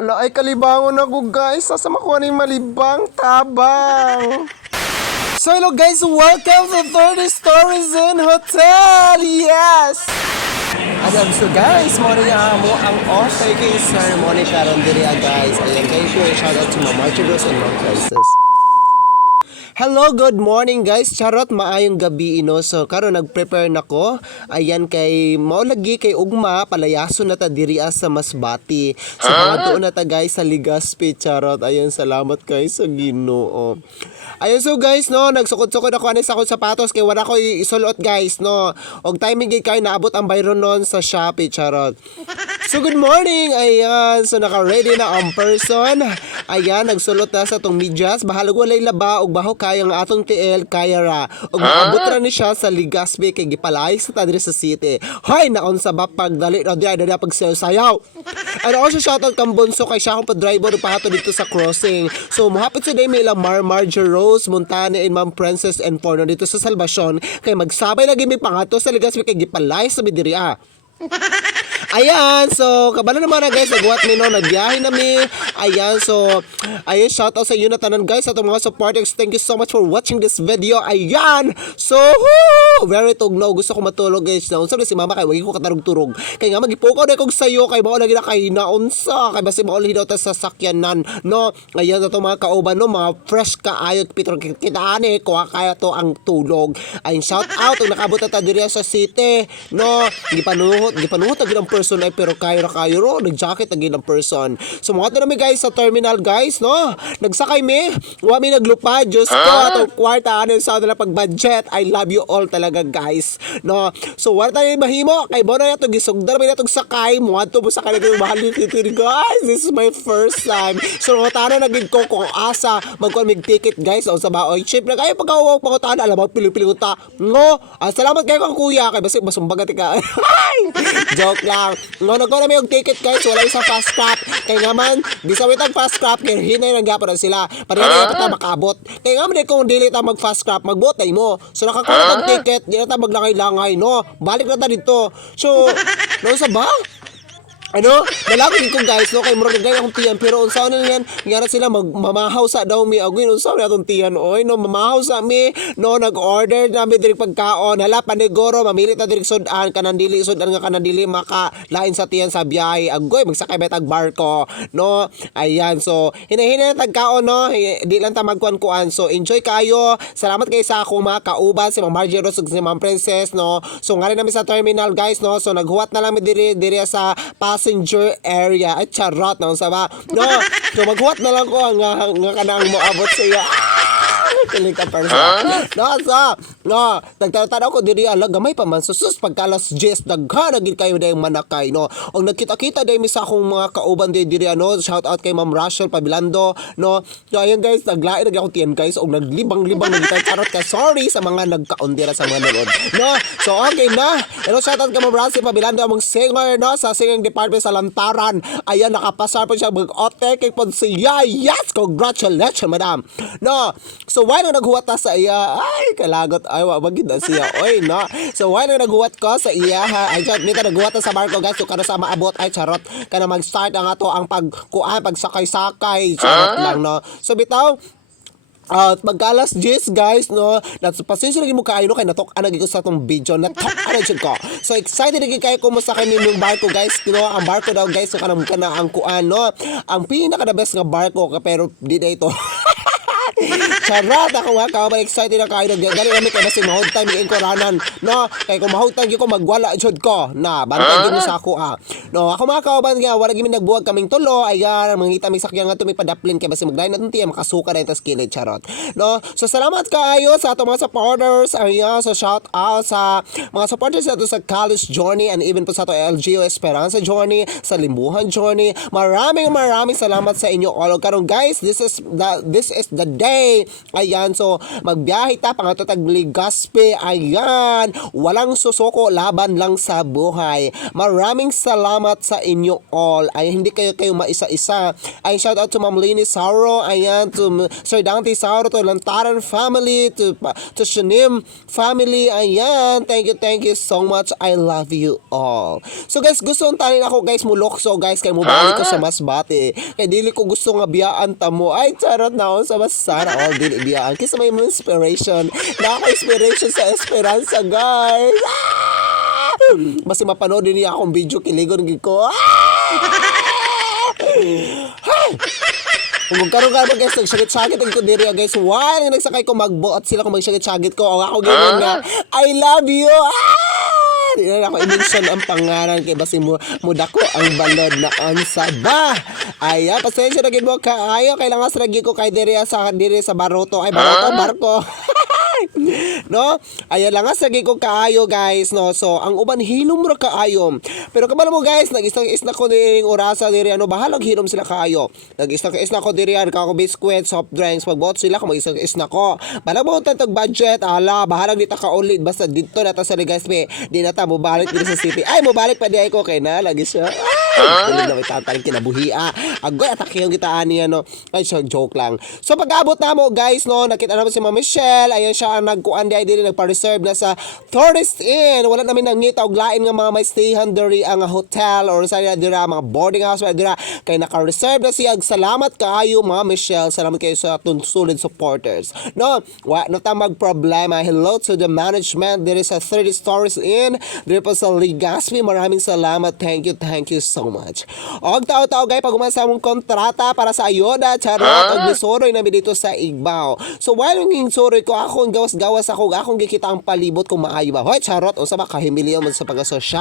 Ala ay kalibangon ako guys. Sasama ko ni malibang tabang. So hello guys, welcome to 30 Stories in Hotel. Yes. So guys, mo rin mo ang offer kay ceremony karon diri guys. Ayan kayo po, shout out to Mama Marchegos and Mount Crisis. Hello, good morning guys. Charot, maayong gabi ino. So karon nag-prepare nako. Ayan kay mao lagi kay ugma palayason na ta diri sa Masbati. So pangadto na ta guys sa Legazpi. Charot. Ayan, salamat kay sa Ginoo. Ayun, so guys, no, nagsukod-sukod ako anis akong sapatos kay wala ko isulot guys, no. Og timing gay kay naabot ang bayron nun sa Shopee. Charot. So good morning. Ayan, so naka-ready na ang person. Ayan, nagsulot na sa tong medyas. Bahalag walay laba og baho kaya nga atong TL kaya ra. Og maabot ra ni siya sa Legazpi kay gipalay sa tadre sa city. Hoy, naon sa bapag dali ra dali pag sayaw. And also shoutout kang Bonso kay siya akong pa-driver pahato dito sa crossing. So mohapit sa day may ilang Marjorie Rose, Montana and Ma'am Princess and Porno dito sa Salvacion kay magsabay lagi may pangato sa Legazpi kay gipalay sa Bidiria. Ayan, so kabalo naman na guys, nagwat mi no, nagbiyahe na mi. Ayan, so ayun, shout out sa inyo na tanan guys, sa itong mga supporters. Thank you so much for watching this video. Ayan, so very tugnaw, gusto ko matulog guys. Naunsa na si mama kay wagi ko katarog-turog. Kay nga magipukaw na kog sayo kay mao lagi na kay naunsa kay basi mao daw ta sa sakyanan, no. Ayan na to mga kauban no, mga fresh kaayot pitro kita ani ko kaya to ang tulog. Ayun, shout out ug nakabot ta diri sa city, no. Gipanuhot ag ang person ay pero kayo ro nag-jacket ag ang person. So mga to na mi guys sa terminal guys, no. Nagsakay mi, wa mi naglupad, just ko ato kwarta ano sa nila pag budget. I love you all talaga guys, no. So wala tayo mahimo kay bono na to gisugdar mi na tong sakay mo ato mo sakay na mahal dito guys. This is my first time. So mga tana naging ko kung asa magkuan mig ticket guys o sa baoy chip na kayo pagkawaw pangutan alam mo pili-pili ta no. Salamat kayo kang kuya kay basi masumbagat ka. Joke lang. No, nagko na may og ticket guys, wala isa fast crap. Kay naman, bisawit ang fast crap kay hinay nang gapon sila. Para na ta makaabot. Kay nga man kung dili ta mag fast crap, magbot tay mo. So nakakuha og ticket, di na ta maglangay-langay, no. Balik na ta dito. So, no sa ba? Ano? Dalagin ko guys, no, kay murag gay akong tiyan pero unsa na yan, ngara sila mamahaw sa daw mi agwin unsa na atong tiyan oy, no, mamahaw sa mi, no, nag-order na mi diri pagkaon, hala paniguro mamili ta diri sudan kanang dili sudan nga kanang dili maka lain sa tiyan sa biyahe, agoy magsakay bet ag barko, no. Ayan, so hinahinay na tagkaon, no, di lang ta magkuan-kuan. So enjoy kayo. Salamat kay sa akong mga kauban si Ma'am Marjorie Rose ug si Ma'am Princess, no. So ngari na mi sa terminal guys, no. So naghuwat na lang mi diri sa passenger area at charot na unsa ba, no. So maghuwat na lang ko nga kanang moabot sa iya. Kilig ka person. No, so, no, nagtatanaw ko diri ala gamay pa man sus pagkalas 10 daghan gid kayo dayong manakay, no. Og nagkita-kita day mi sa akong mga kauban diri ano, shout out kay Ma'am Rachel Pabilando, no. So ayun guys, naglain na ako tiyan guys og naglibang-libang na kita charot ka. Sorry sa mga nagkaondira sa mga nanood, no. So okay na. Hello, shout out kay Ma'am Rachel Pabilando among singer, no, sa singing department sa Lantaran. Ayan, nakapasar pa siya mag-ote kay pod siya. Yes, congratulations madam, no. So why na naghuwat ta sa iya? Ay, kalagot. Ay, wagid na siya. Oy, no. So why na naghuwat ko sa iya ha? Ay, nita naghuwat ta sa barko guys. So kada sa maabot ay charot. Kana mag-start ang ato ang pagsakay-sakay. Charot lang, no. So bitaw, pagkalas 10 guys, no, pasensya lagi mo kaayo no, kay natok ana gyud sa tong video natok ana jud ko. So excited lagi kayo kumusta kay nimong barko guys, no. Ang barko daw guys, so kanang kana ang kuan, no, ang pinaka the best nga barko pero di na ito. Charot ako nga ka, excited na kayo dali kami kay basi mahod time yung koranan, no. Kay kung mahod time ko magwala jud ko na bantay gyud sa ako no. Ako mga kauban nga wala gyud nagbuwag kaming tulo. Ayan, mangita mi sakyan nga tumi padaplin kay basi magdayon naton tiya makasuka na tas kilid charot, no. So salamat kayo sa ato mga supporters. Ayan, so shout out sa mga supporters nato sa College Journey and even po sa ato LGU Esperanza Journey, sa Limbuhan Journey. Maraming salamat sa inyo all. Karon guys, this is the day Ayan, so magbiyahe ta pangatatag Legazpi. Ayan, walang susuko, laban lang sa buhay. Maraming salamat sa inyo all. Ay hindi kayo maisa-isa. Ay shout out to Ma'am Lini Sauro. Ayan, to Sir Dante Sauro, to Lantaran family, to Shanim family. Ayan, thank you so much. I love you all. So guys, gusto tanin ako guys mulokso guys kay mobalik ko sa Masbate. Kay dili ko gusto nga biyaan ta mo. Ay charot na ako sa Masara all dili biyaan. Kasi may inspiration. Naka-inspiration sa Esperanza guys. Basta mapanood din niya akong video kiligon gid ko. Kung karon ka guys, nagsagit-sagit ang ko diri guys. Why nagsakay ko magbuot sila kung magsagit-sagit ko. O ako ganyan nga. I love you. Di na ako i-mention ang pangalan kay basi mo dako ang balod na ansa ba. Ay, pasensya na gid mo kaayo kailangan sa lagi ko kay diri sa Baroto. Ay Baroto barko. No? Ayan lang sa ko kaayo guys, no. So ang uban hilom ra kaayo. Pero kabalo mo guys, nag-isna ko ning orasa diri ano bahalag hilom sila kaayo. Nag-isna ko diri ako biscuit, soft drinks, pagbot sila ko mag-isna ko. Balag mo tag budget, ala bahalag dita ka ulit basta dito na ta sa Legazpi. Di na ta mo balik dito sa city. Ay mo balik pa di ay ko kay na lagi siya. Kulit na may tataling kinabuhia. Agoy atake yung gitaan niya no. Ay so, joke lang. So pag-abot na mo guys no, nakita naman si Ma'am Michelle. Ayan siya ang nagkuan di ay dili nagpa-reserve na sa Tourist Inn. Wala namin nangita og lain nga mga may stayhan diri ang hotel or sa dira mga boarding house dira kay naka-reserve na siya. Salamat kaayo Ma'am Michelle. Salamat kayo sa solid supporters. No, wa na ta magproblema. Hello to the management. There is a 30 Stories Inn. Diri pa sa Legazpi. Maraming salamat. Thank you so much. Og tao-tao gay pag umasa mong kontrata para sa ayoda charot og nisoroy na dito sa Igbaw. So while yung soroy ko ako gawas-gawas ako akong gikita ang palibot kung maayo ba. Hoy charot unsa ba kahimilyo man sa pag-asosya.